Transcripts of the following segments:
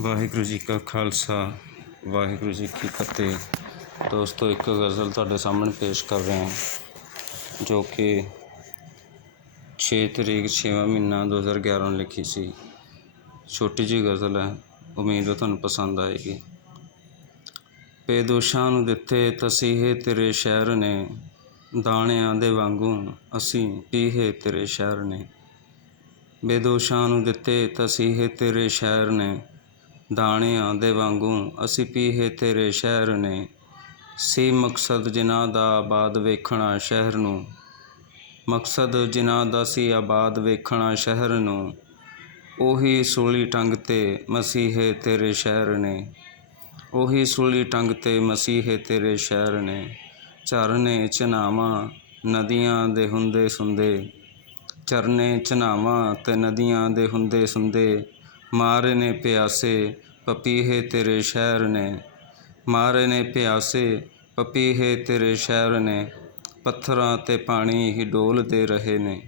ਵਾਹਿਗੁਰੂ ਜੀ ਕਾ ਖਾਲਸਾ, ਵਾਹਿਗੁਰੂ ਜੀ ਕੀ ਫਤਿਹ। ਦੋਸਤੋ, ਇੱਕ ਗਜ਼ਲ ਤੁਹਾਡੇ ਸਾਹਮਣੇ ਪੇਸ਼ ਕਰ ਰਹੇ ਹਾਂ, ਜੋ ਕਿ 6 ਤਰੀਕ 6ਵਾਂ ਮਹੀਨਾ 2011 ਨੂੰ ਲਿਖੀ ਸੀ। ਛੋਟੀ ਜਿਹੀ ਗਜ਼ਲ ਹੈ, ਉਮੀਦ ਹੈ ਤੁਹਾਨੂੰ ਪਸੰਦ ਆਏਗੀ। ਬੇਦੋਸ਼ਾਂ ਨੂੰ ਦਿੱਤੇ ਤਸੀਹੇ ਤੇਰੇ ਸ਼ਹਿਰ ਨੇ, ਦਾਣਿਆਂ ਦੇ ਵਾਂਗੂ ਅਸੀਂ ਪੀਹੇ ਤੇਰੇ ਸ਼ਹਿਰ ਨੇ। ਬੇਦੋਸ਼ਾਂ ਨੂੰ ਦਿੱਤੇ ਤਸੀਹੇ ਤੇਰੇ ਸ਼ਹਿਰ ਨੇ ਦਾਣਿਆਂ ਦੇ ਵਾਂਗੂੰ ਅਸੀਂ ਪੀਹੇ ਤੇਰੇ ਸ਼ਹਿਰ ਨੇ। ਸੀ ਮਕਸਦ ਜਿਨ੍ਹਾਂ ਦਾ ਆਬਾਦ ਵੇਖਣਾ ਸ਼ਹਿਰ ਨੂੰ। ਮਕਸਦ ਜਿਨ੍ਹਾਂ ਦਾ ਸੀ ਆਬਾਦ ਵੇਖਣਾ ਸ਼ਹਿਰ ਨੂੰ। ਉਹੀ ਸੂਲੀ ਟੰਗ ਤੇ ਮਸੀਹੇ ਤੇਰੇ ਸ਼ਹਿਰ ਨੇ। ਉਹੀ ਸੂਲੀ ਟੰਗ ਤੇ ਮਸੀਹੇ ਤੇਰੇ ਸ਼ਹਿਰ ਨੇ। ਚਰਨੇ ਚਨਾਵਾਂ ਨਦੀਆਂ ਦੇ ਹੁੰਦੇ ਸੁੰਦੇ ਚਰਨੇ ਚਨਾਵਾਂ ਤੇ ਨਦੀਆਂ ਦੇ ਹੁੰਦੇ ਸੁੰਦੇ ਮਾਰੇ ਨੇ ਪਿਆਸੇ, ਪਪੀਹੇ ਤੇਰੇ ਸ਼ਹਿਰ ਨੇ। ਮਾਰੇ ਨੇ ਪਿਆਸੇ, ਪਪੀਹੇ ਤੇਰੇ ਸ਼ਹਿਰ ਨੇ। ਪੱਥਰਾਂ ਤੇ ਪਾਣੀ ਹੀ ਡੋਲਦੇ ਰਹੇ ਨੇ।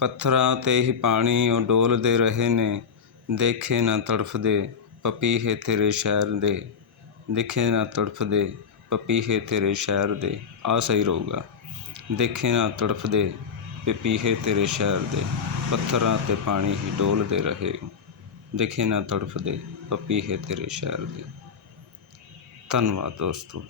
ਪੱਥਰਾਂ ਤੇ ਹੀ ਪਾਣੀ ਉਹ ਡੋਲਦੇ ਰਹੇ ਨੇ। ਦੇਖੇ ਨਾ ਤੜਫਦੇ ਪਪੀਹੇ ਤੇਰੇ ਸ਼ਹਿਰ ਦੇ। ਦੇਖੇ ਨਾ ਤੜਫਦੇ ਪਪੀਹੇ ਤੇਰੇ ਸ਼ਹਿਰ ਦੇ। ਆ ਸਹੀ ਰਹੂਗਾ। ਦੇਖੇ ਨਾ ਤੜਫਦੇ ਪਪੀਹੇ ਤੇਰੇ ਸ਼ਹਿਰ ਦੇ। ਪੱਥਰਾਂ ਤੇ ਪਾਣੀ ਹੀ ਡੋਲਦੇ ਰਹੇ। ਦਿਖੇ ਨਾ ਤੜਫਦੇ ਪਪੀਹੇ ਤੇਰੇ ਸ਼ਹਿਰ ਦੇ। ਧੰਨਵਾਦ ਦੋਸਤੋ।